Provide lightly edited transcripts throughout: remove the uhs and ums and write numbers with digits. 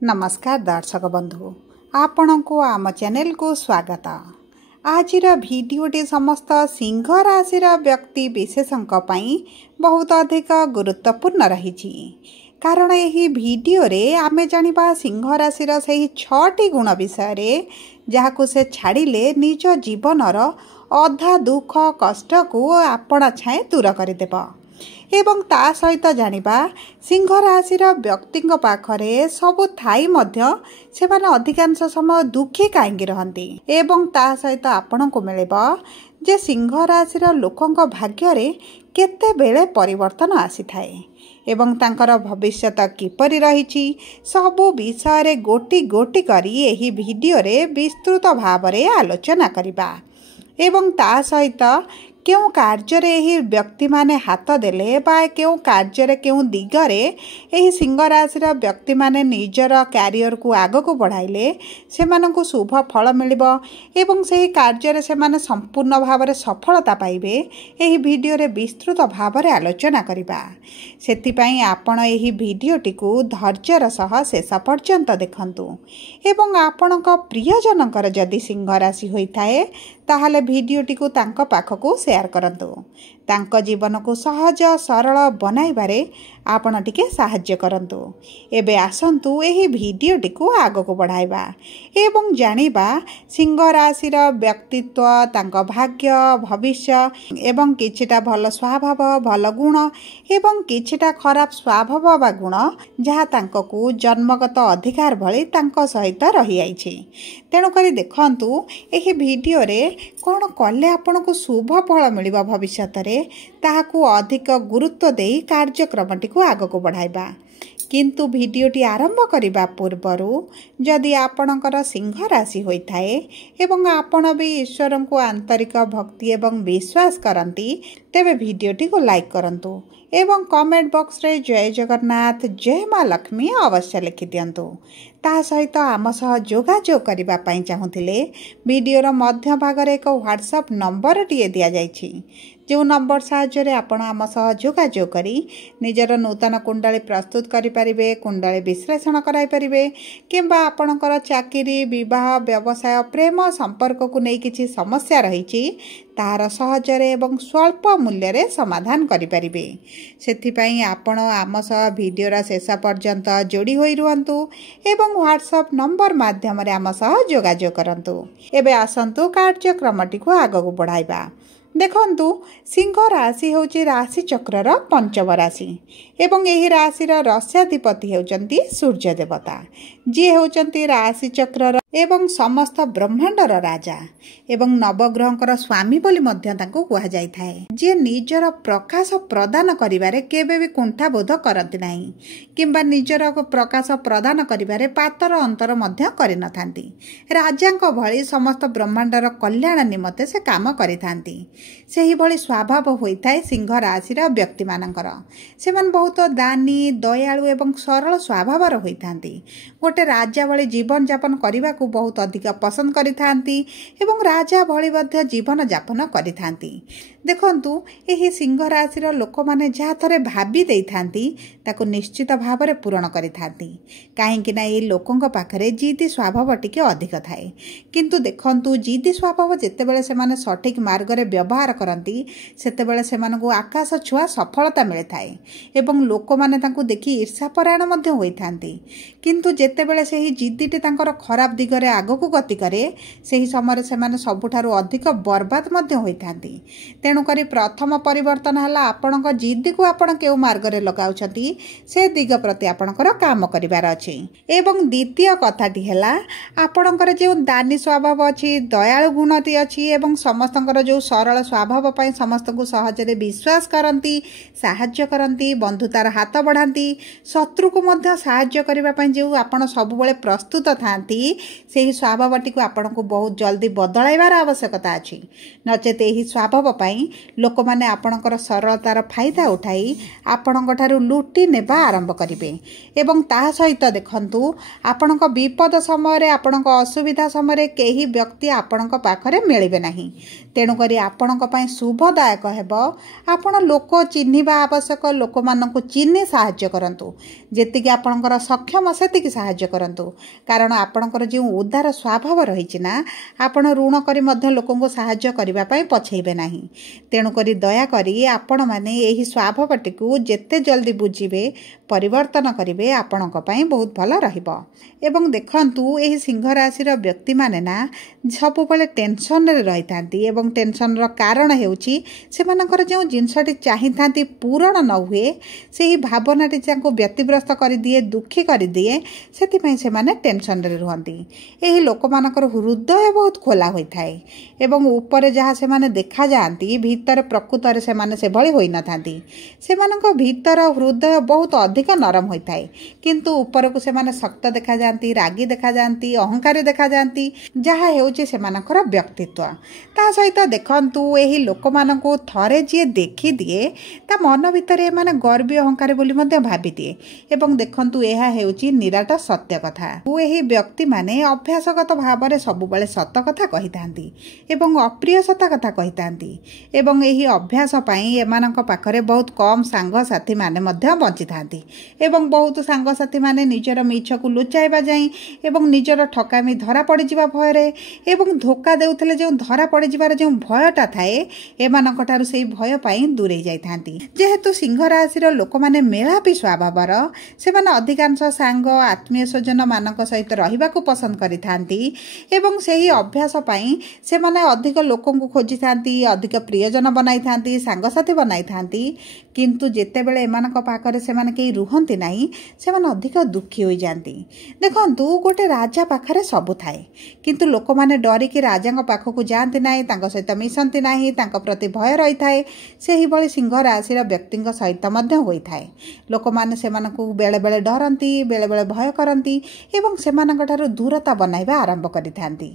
नमस्कार दर्शक बंधु आपण को आम चैनल को स्वागत। आज भिडियोटी समस्त सिंह राशि व्यक्ति विशेषों बहुत अधिक गुरुत्वपूर्ण रही कारण यही भिडियो रे आमे जानिबा सिंह राशि से 6टी गुण विषय जहां से छाड़िले निज जीवनर अधा दुख कष्ट को आपण छाए दूर करदेव एवं ता सहित जानिबा सिंह राशि व्यक्ति पाखरे सबु थाई मध्य से माने अधिकांश समय दुखी कहीं रहती एवं ता सहित आपण को मिलेबा जे सिंह राशि लोकंक भाग्य रे केते बेले परिवर्तन आसी थाए एवं तांकर भविष्यत किपरि रहिछि सबु विषय रे गोटी गोटी करी एही भिडियो रे विस्तृत भाव रे आलोचना करिबा एवं ता सहित क्यों कार्य रे व्यक्ति माने हाथ देले बा क्यों कार्य रे क्यों दिगरे एही सिंह राशि व्यक्ति माने निजर कैरियर को आग को बढ़ाइले से मानकु शुभ फल मिलिबो एवं सही कार्य रे से माने संपूर्ण भाव रे सफलता पाइबे एही भिडियो रे विस्तृत भाव रे आलोचना करिबा सेति पई आपण एही भिडियोटी को धैर्यर सह शेष पर्यंत देखंतु एवं आपणक प्रियजनकर जदि सिंह राशि होइथाए ताहले भिडियोटी को तांको पाखकु शेयर करंतु तांको जीवन को सहज सरल बनाइबारे आपण टिके साहाय्य करंतु। एबे आसंतु एही भिडियोटी को आगो को बढ़ाइबा एवं जानिबा सिंह राशि व्यक्तित्व तांको भाग्य भविष्य एवं किछिटा भल स्वभाव भल गुण एवं किछिटा खराब स्वभाव बा गुण जहा तांको को जन्मगत अधिकार भली तांको सहित रही आइछि तेणु करी देखंतु एही भिडियो रे कोन कले आपण को शुभ फल मिलिबा भविष्यत रे ताहाकू अधिक गुरुत्व देई कार्यक्रमटी को आग को बढ़ाइबा किंतु भिडियोटी आरंभ करिबा पूर्वरु जदि आपणकर सिंह राशि होइथाए एवं आपण भी ईश्वर को आंतरिक भक्ति एवं विश्वास करंती तेबे भिडियोटी को लाइक करंतु एवं कमेंट बॉक्स रे जय जगन्नाथ जय माँ लक्ष्मी अवश्य लिखि दियंतु ता सहित आम सह जोगाजोग करिबा पई चाहुथिले भिडियोर मध्य भाग रे एक व्हाट्सएप नंबर टिए दिया जाइछि जो नंबर साहाय्य आपण आम सह जोगाजोग करी निजर नूतन कुंडली प्रस्तुत करि परिबे कुंडली विश्लेषण कराई परिबे किंबा आपणकर चाकरी विवाह व्यवसाय प्रेम संपर्क को नै किछि समस्या रहिछि तार सहजरे एवं स्वल्प मूल्य रे समाधान करि परिबे सेथिपई आपण आम सह भिडियोर शेष पर्यंत जोड़ी होई रुहंतु एवं व्हाट्सएप नंबर माध्यम रे आम सह जोगाजोग करंतु। एबे आसंतु कार्यक्रमटी को आगକୁ बढ़ाइबा देखंतु सिंह राशि होची राशि चक्रर पंचम राशि एवं एही राशि रस्याधिपति होचंती सूर्य देवता जी होचंती राशि चक्रर एवं समस्त ब्रह्मांडर राजा एवं नवग्रहंकर स्वामी बोली मध्य तांको कुहा जाय थाए जे निजर प्रकाश प्रदान करिबारे केबे भी कुंठा बोध करंती नाही किंबा निजर प्रकाश प्रदान करिबारे पातर अंतर मध्य करि नथांती राजांक भଳି समस्त ब्रह्मांडर कल्याण निमते से काम करिथांती सेही भଳି स्वभाव होइथाए सिंह राशि व्यक्ति मानकर सेमान बहुत दानी दयालु एवं सरल स्वभावर होइथांती गोटे राजा भଳି जीवन यापन करने को बहुत अधिक पसंद करिथांती एवं राजा भଳି मध्य जीवन यापन करिथांती देखंतु एही सिंह राशि लोक माने जहा थरे भाबी देइथांती ताको निश्चित भाव रे पूर्ण करिथांती काहेकि ना ए लोकंक पाखरे जिद्दी स्वभाव टिके अधिक थाए किंतु देखंतु जिद्दी स्वभाव जेतेबेले से माने सठिक मार्ग रे व्यवहार करंती सेतेबेले से मानकु आकाश छुआ सफलता मिले थाए एवं लोक माने तांकु देखि ईर्ष्यापरायण मध्य होइथांती किंतु जेतेबेले सेही जिद्दीटी तांकर खराब दिगरे आगकु गति करे सेही समय से माने सबुठारु अधिक बर्बाद मध्य होइथांती तेणु करी प्रथम परिवर्तन हला आपणक जिद्दी को आपण केउ मार्ग रे लगाउछंती से दिग प्रति आपणकर काम करिवार अछि एवं द्वितीय कथाटी हला आपणकर जे दानी स्वभाव अछि दयालु गुणती अछि एवं समस्तकर जो सरल स्वभाव पई समस्त को सहज रे विश्वास करंती साहाय्य करंती बंधुतार हाथ बढ़ांती शत्रु को मध्य साहाय्य करिवा पई जे आपण सब बेले प्रस्तुत थांती ସେହି ସ୍ୱଭାବଟିକୁ ଆପଣଙ୍କୁ ବହୁତ ଜଲ୍ଦି ବଦଳାଇବାର ଆବଶ୍ୟକତା ଅଛି। ନଚେତ୍ ଏହି ସ୍ୱଭାବ ପାଇଁ ଲୋକମାନେ ଆପଣଙ୍କର ସରଳତାର ଫାଇଦା ଉଠାଇ ଆପଣଙ୍କଠାରୁ ଲୁଟି ନେବା ଆରମ୍ଭ କରିବେ। ଏବଂ ତାହା ସହିତ ଦେଖନ୍ତୁ, ଆପଣଙ୍କ ବିପଦ ସମୟରେ, ଆପଣଙ୍କ ଅସୁବିଧା ସମୟରେ କେହି ବ୍ୟକ୍ତି ଆପଣଙ୍କ ପାଖରେ ମିଳିବେ ନାହିଁ। ତେଣୁକରି ଆପଣଙ୍କ ପାଇଁ ଶୁଭଦାୟକ ହେବ ଆପଣ ଲୋକ ଚିହ୍ନିବା ଆବଶ୍ୟକ। ଲୋକମାନଙ୍କୁ ଚିହ୍ନି ସାହାଯ୍ୟ କରନ୍ତୁ। ଯେତିକି ଆପଣଙ୍କର ସକ୍ଷମ ସେତିକି ସାହାଯ୍ୟ କରନ୍ତୁ। କାରଣ ଆପଣଙ୍କର ଯେଉଁ ଉଦାର ସ୍ୱଭାବ ରହିଛି ନା, ଆପଣ ଋଣ କରି ମଧ୍ୟ ଲୋକଙ୍କୁ ସାହାଯ୍ୟ କରିବା ପାଇଁ ପଛେଇବେ ନାହିଁ। ତେଣୁକରି ଦୟାକରି ଆପଣମାନେ ଏହି ସ୍ୱଭାବଟିକୁ ଯେତେ ଜଲ୍ଦି ବୁଝିବେ, ପରିବର୍ତ୍ତନ କରିବେ, ଆପଣଙ୍କ ପାଇଁ ବହୁତ ଭଲ ରହିବ। ଏବଂ ଦେଖନ୍ତୁ, ଏହି ସିଂହ ରାଶିର ବ୍ୟକ୍ତିମାନେ ନା ସବୁବେଳେ ଟେନସନରେ ରହିଥାନ୍ତି। ଏବଂ ଟେନସନର କାରଣ ହେଉଛି ସେମାନଙ୍କର ଯେଉଁ ଜିନିଷଟି ଚାହିଁଥାନ୍ତି ପୂରଣ ନ ହୁଏ, ସେହି ଭାବନାଟି ତାଙ୍କୁ ବ୍ୟତିବ୍ୟସ୍ତ କରିଦିଏ, ଦୁଃଖୀ କରିଦିଏ। ସେଥିପାଇଁ ସେମାନେ ଟେନସନରେ ରୁହନ୍ତି। ଏହି ଲୋକମାନଙ୍କର ହୃଦୟ ବହୁତ ଖୋଲା ହୋଇଥାଏ ଏବଂ ଉପରେ ଯାହା ସେମାନେ ଦେଖାଯାଆନ୍ତି, ଭିତରେ ପ୍ରକୃତରେ ସେମାନେ ସେଭଳି ହୋଇନଥାନ୍ତି। ସେମାନଙ୍କ ଭିତର ହୃଦୟ ବହୁତ ଅଧିକ ନରମ ହୋଇଥାଏ, କିନ୍ତୁ ଉପରକୁ ସେମାନେ ଶକ୍ତ ଦେଖାଯାଆନ୍ତି, ରାଗି ଦେଖାଯାଆନ୍ତି, ଅହଙ୍କାରୀ ଦେଖାଯାଆନ୍ତି, ଯାହା ହେଉଛି ସେମାନଙ୍କର ବ୍ୟକ୍ତିତ୍ୱ। ତା ସହିତ ଦେଖନ୍ତୁ, ଏହି ଲୋକମାନଙ୍କୁ ଥରେ ଯିଏ ଦେଖିଦିଏ, ତା ମନ ଭିତରେ ଏମାନେ ଗର୍ବୀ ଅହଙ୍କାରୀ ବୋଲି ମଧ୍ୟ ଭାବିଦିଏ। ଏବଂ ଦେଖନ୍ତୁ, ଏହା ହେଉଛି ନିରାଟ ସତ୍ୟ କଥା। ଏହି ବ୍ୟକ୍ତିମାନେ ଅଭ୍ୟାସଗତ ଭାବରେ ସବୁବେଳେ ସତ କଥା କହିଥାନ୍ତି ଏବଂ ଅପ୍ରିୟ ସତ କଥା କହିଥାନ୍ତି। ଏବଂ ଏହି ଅଭ୍ୟାସ ପାଇଁ ଏମାନଙ୍କ ପାଖରେ ବହୁତ କମ୍ ସାଙ୍ଗସାଥୀମାନେ ମଧ୍ୟ ବଞ୍ଚିଥାନ୍ତି। ଏବଂ ବହୁତ ସାଙ୍ଗସାଥୀମାନେ ନିଜର ମିଛକୁ ଲୁଚାଇବା ଯାଇ ଏବଂ ନିଜର ଠକାମି ଧରା ପଡ଼ିଯିବା ଭୟରେ ଏବଂ ଧୋକା ଦେଉଥିଲେ ଯେଉଁ ଧରା ପଡ଼ିଯିବାର ଯେଉଁ ଭୟଟା ଥାଏ, ଏମାନଙ୍କଠାରୁ ସେହି ଭୟ ପାଇଁ ଦୂରେଇ ଯାଇଥାନ୍ତି। ଯେହେତୁ ସିଂହ ରାଶିର ଲୋକମାନେ ମେଳାପୀ ସ୍ୱଭାବର, ସେମାନେ ଅଧିକାଂଶ ସାଙ୍ଗ, ଆତ୍ମୀୟ ସ୍ୱଜନମାନଙ୍କ ସହିତ ରହିବାକୁ ପସନ୍ଦ କରିଥାନ୍ତି। ଏବଂ ସେହି ଅଭ୍ୟାସ ପାଇଁ ସେମାନେ ଅଧିକ ଲୋକଙ୍କୁ ଖୋଜିଥାନ୍ତି, ଅଧିକ ପ୍ରିୟଜନ ବନାଇଥାନ୍ତି, ସାଙ୍ଗସାଥୀ ବନାଇଥାନ୍ତି। କିନ୍ତୁ ଯେତେବେଳେ ଏମାନଙ୍କ ପାଖରେ ସେମାନେ କେହି ରୁହନ୍ତି ନାହିଁ, ସେମାନେ ଅଧିକ ଦୁଃଖୀ ହୋଇଯାଆନ୍ତି। ଦେଖନ୍ତୁ, ଗୋଟେ ରାଜା ପାଖରେ ସବୁ ଥାଏ, କିନ୍ତୁ ଲୋକମାନେ ଡରିକି ରାଜାଙ୍କ ପାଖକୁ ଯାଆନ୍ତି ନାହିଁ, ତାଙ୍କ ସହିତ ମିଶନ୍ତି ନାହିଁ, ତାଙ୍କ ପ୍ରତି ଭୟ ରହିଥାଏ। ସେହିଭଳି ସିଂହ ରାଶିର ବ୍ୟକ୍ତିଙ୍କ ସହିତ ମଧ୍ୟ ହୋଇଥାଏ। ଲୋକମାନେ ସେମାନଙ୍କୁ ବେଳେବେଳେ ଡରନ୍ତି, ବେଳେବେଳେ ଭୟ କରନ୍ତି ଏବଂ ସେମାନଙ୍କଠାରୁ ଦୂରତା ବନାଇବା ଆରମ୍ଭ କରିଥାନ୍ତି।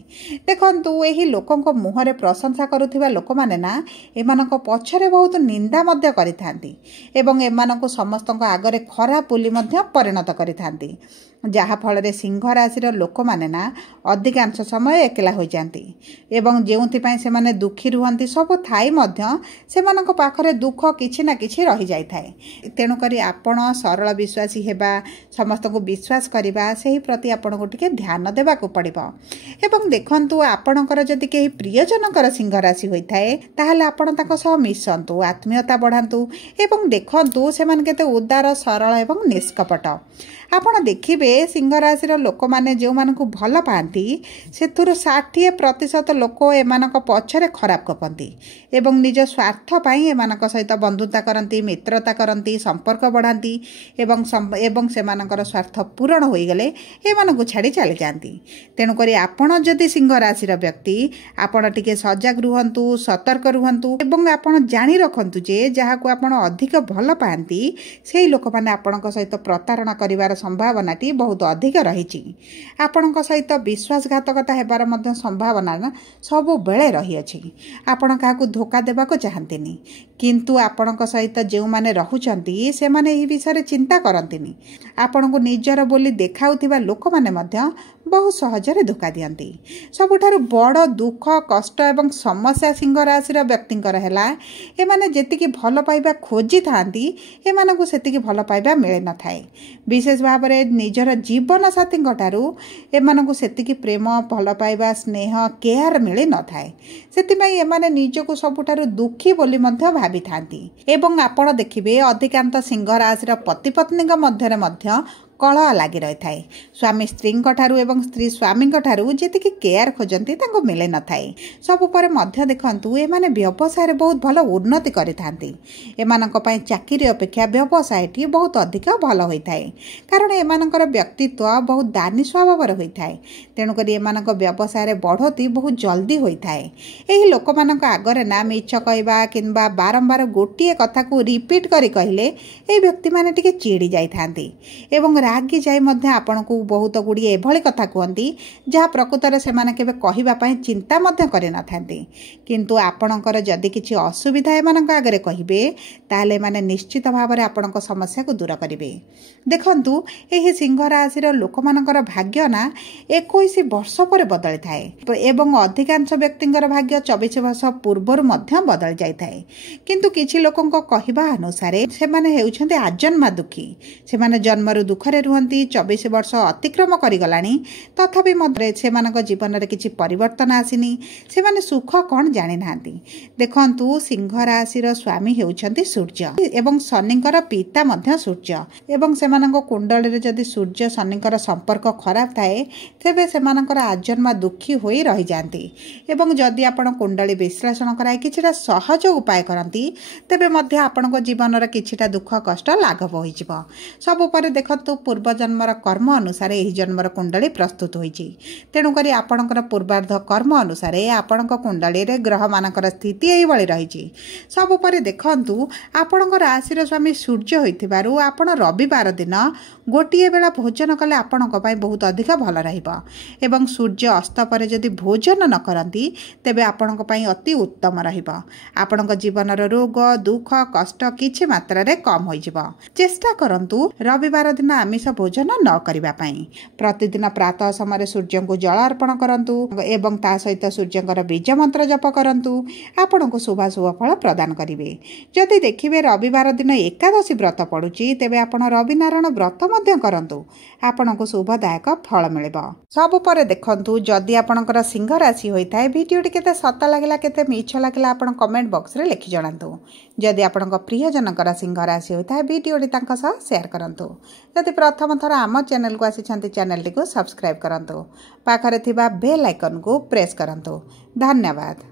ଦେଖନ୍ତୁ, ଏହି ଲୋକଙ୍କ ମୁହଁରେ ପ୍ରଶଂସା କରୁଥିବା ଲୋକମାନେ ନା, ଏମାନଙ୍କ ପଛରେ ବହୁତ ନିନ୍ଦା ମଧ୍ୟ କରିଥାନ୍ତି ଏବଂ ଏମାନଙ୍କୁ ସମସ୍ତଙ୍କ ଆଗରେ ଖରାପ ବୋଲି ମଧ୍ୟ ପରିଣତ କରିଥାନ୍ତି। ଯାହାଫଳରେ ସିଂହ ରାଶିର ଲୋକମାନେ ନା ଅଧିକାଂଶ ସମୟ ଏକଲା ହୋଇଯାନ୍ତି ଏବଂ ଯେଉଁଥିପାଇଁ ସେମାନେ ଦୁଃଖୀ ରୁହନ୍ତି। ସବୁ ଥାଇ ମଧ୍ୟ ସେମାନଙ୍କ ପାଖରେ ଦୁଃଖ କିଛି ନା କିଛି ରହିଯାଇଥାଏ। ତେଣୁକରି ଆପଣ ସରଳ ବିଶ୍ୱାସୀ ହେବା, ସମସ୍ତଙ୍କୁ ବିଶ୍ୱାସ କରିବା, ସେହି ପ୍ରତି ଆପଣଙ୍କୁ ଟିକେ ଧ୍ୟାନ ଦେବାକୁ ପଡ଼ିବ। ଏବଂ ଦେଖନ୍ତୁ, ଆପଣଙ୍କର ଯଦି କେହି ପ୍ରିୟଜନଙ୍କର ସିଂହ ରାଶି ହୋଇଥାଏ, ତାହେଲେ ଆପଣ ତାଙ୍କ ସହ ମିଶନ୍ତୁ, ଆତ୍ମୀୟତା ବଢ଼ାନ୍ତୁ ଏବଂ ଦେଖନ୍ତୁ ସେମାନେ କେତେ ଉଦାର, ସରଳ ଏବଂ ନିଷ୍କପଟ। ଆପଣ ଦେଖିବେ, ସିଂହ ରାଶିର ଲୋକମାନେ ଯେଉଁମାନଙ୍କୁ ଭଲ ପାଆନ୍ତି, ସେଥିରୁ 60% ଲୋକ ଏମାନଙ୍କ ପଛରେ ଖରାପ ଗପନ୍ତି ଏବଂ ନିଜ ସ୍ୱାର୍ଥ ପାଇଁ ଏମାନଙ୍କ ସହିତ ବନ୍ଧୁତା କରନ୍ତି, ମିତ୍ରତା କରନ୍ତି, ସମ୍ପର୍କ ବଢ଼ାନ୍ତି ଏବଂ ସେମାନଙ୍କର ସ୍ୱାର୍ଥ ପୂରଣ ହୋଇଗଲେ ଏମାନଙ୍କୁ ଛାଡ଼ି ଚାଲିଯାଆନ୍ତି। ତେଣୁକରି ଆପଣ ଯଦି ସିଂହ ରାଶିର ବ୍ୟକ୍ତି, ଆପଣ ଟିକେ ସଜାଗ ରୁହନ୍ତୁ, ସତର୍କ ରୁହନ୍ତୁ ଏବଂ ଆପଣ ଜାଣି ରଖନ୍ତୁ ଯେ ଯାହାକୁ ଆପଣ ଅଧିକ ଭଲ ପାଆନ୍ତି, ସେହି ଲୋକମାନେ ଆପଣଙ୍କ ସହିତ ପ୍ରତାରଣା କରିବାର ସମ୍ଭାବନାଟି ବହୁତ ଅଧିକ ରହିଛି। ଆପଣଙ୍କ ସହିତ ବିଶ୍ୱାସଘାତକତା ହେବାର ମଧ୍ୟ ସମ୍ଭାବନା ସବୁବେଳେ ରହିଅଛି। ଆପଣ କାହାକୁ ଧୋକା ଦେବାକୁ ଚାହାନ୍ତିନି, କିନ୍ତୁ ଆପଣଙ୍କ ସହିତ ଯେଉଁମାନେ ରହୁଛନ୍ତି ସେମାନେ ଏହି ବିଷୟରେ ଚିନ୍ତା କରନ୍ତିନି। ଆପଣଙ୍କୁ ନିଜର ବୋଲି ଦେଖାଉଥିବା ଲୋକମାନେ ମଧ୍ୟ ବହୁ ସହଜରେ ଧୋକା ଦିଅନ୍ତି। ସବୁଠାରୁ ବଡ଼ ଦୁଃଖ, କଷ୍ଟ ଏବଂ ସମସ୍ୟା ସିଂହ ରାଶିର ବ୍ୟକ୍ତିଙ୍କର ହେଲା, ଏମାନେ ଯେତିକି ଭଲ ପାଇବା ଖୋଜିଥାନ୍ତି, ଏମାନଙ୍କୁ ସେତିକି ଭଲ ପାଇବା ମିଳିନଥାଏ। ବିଶେଷ ଭାବରେ ନିଜର ଜୀବନସାଥୀଙ୍କ ଠାରୁ ଏମାନଙ୍କୁ ସେତିକି ପ୍ରେମ, ଭଲ ପାଇବା, ସ୍ନେହ, କେୟାର ମିଳିନଥାଏ। ସେଥିପାଇଁ ଏମାନେ ନିଜକୁ ସବୁଠାରୁ ଦୁଃଖୀ ବୋଲି ମଧ୍ୟ ଭାବିଥାନ୍ତି। ଏବଂ ଆପଣ ଦେଖିବେ, ଅଧିକାଂଶ ସିଂହ ରାଶିର ପତିପତ୍ନୀଙ୍କ ମଧ୍ୟରେ ମଧ୍ୟ କଳହ ଲାଗି ରହିଥାଏ। ସ୍ୱାମୀ ସ୍ତ୍ରୀଙ୍କ ଠାରୁ ଏବଂ ସ୍ତ୍ରୀ ସ୍ୱାମୀଙ୍କ ଠାରୁ ଯେତିକି କେୟାର ଖୋଜନ୍ତି ତାଙ୍କୁ ମିଳିନଥାଏ। ସବୁ ପରେ ମଧ୍ୟ ଦେଖନ୍ତୁ, ଏମାନେ ବ୍ୟବସାୟରେ ବହୁତ ଭଲ ଉନ୍ନତି କରିଥାନ୍ତି। ଏମାନଙ୍କ ପାଇଁ ଚାକିରି ଅପେକ୍ଷା ବ୍ୟବସାୟଟି ବହୁତ ଅଧିକ ଭଲ ହୋଇଥାଏ, କାରଣ ଏମାନଙ୍କର ବ୍ୟକ୍ତିତ୍ୱ ବହୁତ ଦାନୀ ସ୍ୱଭାବର ହୋଇଥାଏ। ତେଣୁକରି ଏମାନଙ୍କ ବ୍ୟବସାୟରେ ବଢ଼ୋତୀ ବହୁତ ଜଲ୍ଦି ହୋଇଥାଏ। ଏହି ଲୋକମାନଙ୍କ ଆଗରେ ନା ମିଛ କହିବା କିମ୍ବା ବାରମ୍ବାର ଗୋଟିଏ କଥାକୁ ରିପିଟ୍ କରି କହିଲେ ଏହି ବ୍ୟକ୍ତିମାନେ ଟିକେ ଚିଡ଼ି ଯାଇଥାନ୍ତି ଏବଂ रागी जाई मध्य आपनकु बहुत गुडी एभली कथा कहती जहाँ प्रकृतर से केबे कहिबा पई चिंता मध्य करे न थांती किंतु आपणकर जदि किछि असुविधा एमानक आगरे कहिबे ताले माने निश्चित भाव में आपणक समस्या को दूर करिवे। देखंतु एही सिंह राशि लोकमानकर भाग्य ना 21 वर्ष पर बदली थाए एवं अधिकांश व्यक्तिंकर भाग्य 24 वर्ष पूर्वर मध्य बदल जाय थाए किंतु किछि लोकंक कहिबा अनुसार सेमाने हेउछन्ते आजन्मा दुखी सेमाने जन्मरु दुखरे रुहंती 24 वर्ष अतिक्रम करिगलानी तथापि मध्य सेमानक जीवन रे किछि परिवर्तन आसिनी सेमाने सुख कोन जानि नांती। देखंतु सिंह राशि स्वामी हेउछन्ते सूर्य एवं शनिकर पिता मध्य सूर्य एवं सेमानक कुंडली रे जदि सूर्य शनिकर संपर्क खराब थाए तेबे सेमानकर आजन्मा दुखी होई रहि जांती एवं जदि आपण कुंडली विश्लेषण कराई किछिटा सहज उपाय करंती तेबे मध्य आपणक जीवन रे किछिटा दुख कष्ट लाघव होई जिवो। सब पर देखंतु पूर्व जन्मर कर्म अनुसार एही जन्मर कुंडली प्रस्तुत होईची तेणु करी आपणकर पूर्वार्ध कर्म अनुसार आपणक कुंडली रे ग्रह मानकर स्थिति एही बळी रहिची। सब पर देखंतु आपणक राशि स्वामी सूर्य होइथिबारु आपण रविवार दिन गोटिए बेला भोजन कले आपणक पई बहुत अधिक भल रहिबो एवं सूर्य अस्त पर जदि भोजन न करंती तेबे आपणक पई अति उत्तम रहिबो। आपणक जीवनर रोग दुख कष्ट किछि मात्रा रे कम होई जिवो। चेष्टा करंतु रविवार दिन आमिष भोजन न करिबा पई। प्रतिदिन प्रातः समय सूर्य को जल अर्पण करंतु एवं ता सहित सूर्यंकर बीज मंत्र जप करंतु आपणक शुभ फल प्रदान करिवे। जदि देखिबे रविवार दिन एकादशी व्रत पड़ुची तेबे आपण रविनारायण व्रत मध्य करंतु आपणक शुभदायक फल मिलिबो। सब पर देखंतु जदि आपणकर सिंह राशि होइथाय वीडियोटी केते सत लागला केते मिछ लागला आपण कमेंट बॉक्स रे लिखि जणांतु। जदि आपणक प्रियजनकर सिंह राशि होइथाय वीडियोटी तांका सह शेयर करंतु। जदि प्रथम थर आम चैनल को आसिछंती चैनल टी को सब्सक्राइब करंतु। पाखरे थिबा बेल आइकन को प्रेस करंतु। धन्यवाद।